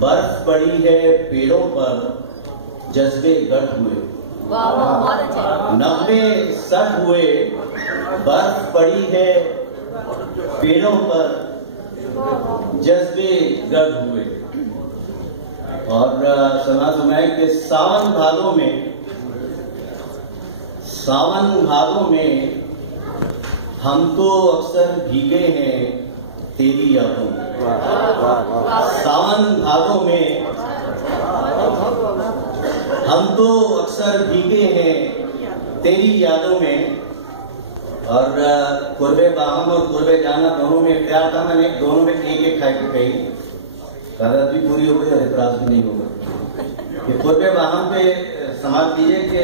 बर्फ पड़ी है पेड़ों पर, जज्बे गढ़ हुए। नगमे सर हुए, बर्फ पड़ी है पेड़ों पर, जज्बे गढ़ हुए। और सुना कि सावन भादों में हम तो अक्सर भीगे हैं तेरी यादों में। सावन भादों में हम तो अक्सर भीगे हैं तेरी यादों में। और कुर्बे बाहम और कुर्बे जाना दोनों में प्यार था। मैंने दोनों में एक खाई के कही, गलत भी पूरी हो गई और इतराज भी नहीं होगा। कि कुर्बे बाहम पे समाज कीजिए कि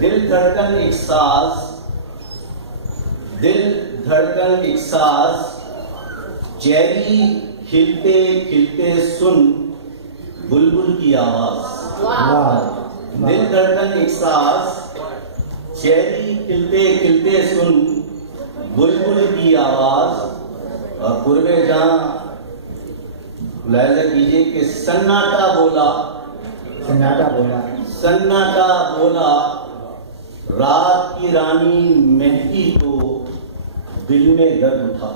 दिल धड़कन एक सास, चेरी खिलते खिलते सुन बुलबुल की आवाज। दिल धड़कन एक सास, चेरी खिलते खिलते सुन बुलबुल की आवाज। और पूर्वे जहां मुलाहिजा कीजिए कि सन्नाटा बोला रात की रानी महकी को दिल में दर्द उठा।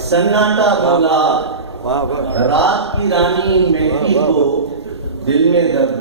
सन्नाटा बोला रात की रानी महकी को दिल में दर्द